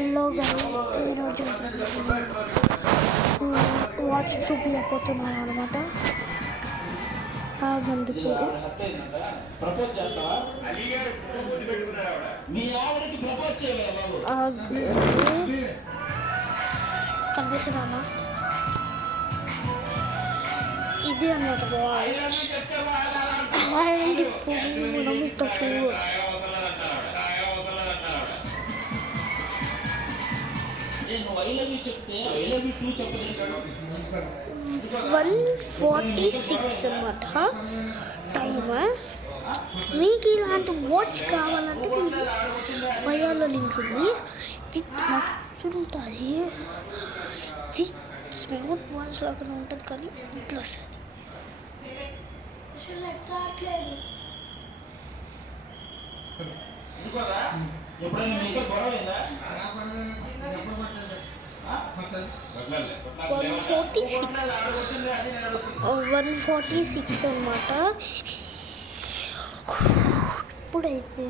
Hello guys, ఈరోజు watch చూపించబోతున్నాను అనమాట. బండిపూడి కనిపిస్తున్నా ఇది అన్నమాట వాచ్. అండ్ ఇప్పుడు మనం ఇక్కడ చూడవచ్చు. 1:46 అన్నమాట టైమ్. మీకు ఇలాంటి వాచ్ కావాలంటే బయోలో లింక్ ఉంది. ఇది మస్తుంటుంది. స్మార్ట్ వాచ్ లాగా ఉంటుంది కానీ ఇట్లా వస్తుంది. ఎప్పుడైనా మీకు గొడవ అయిందా? 146 అన్నమాట. ఇప్పుడైతే